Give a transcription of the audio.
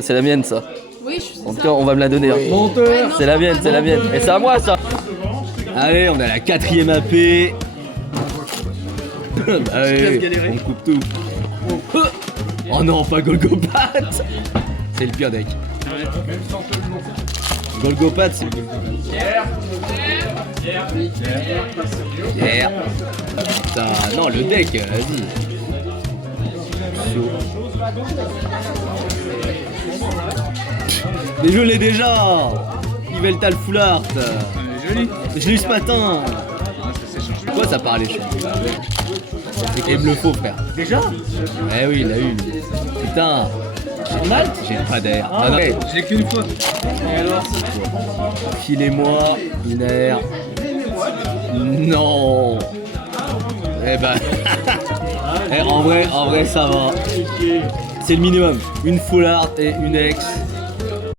C'est la mienne ça. Oui, je sais En tout ça. cas, on va me la donner. Hein. Menteur. C'est la mienne, c'est la mienne. Et c'est à moi ça. Allez, on a la 4ème AP. Allez, on coupe tout. Oh non, pas Golgopat. C'est le pire deck. Golgopat, c'est le Pierre. Putain, non, le deck, vas-y. Mais je l'ai déjà. Yveltal Foulard. Je l'ai eu ce matin. Pourquoi ça parle les chiens? Et me le faut, frère. Déjà? Eh oui, il l'a eu. Putain. J'ai pas d'air. Ah, non, ouais. Je l'ai qu'une fois. Et alors? Filez-moi une air. Non. Eh ben. En vrai, ça va. C'est le minimum. Une Foulard et une ex.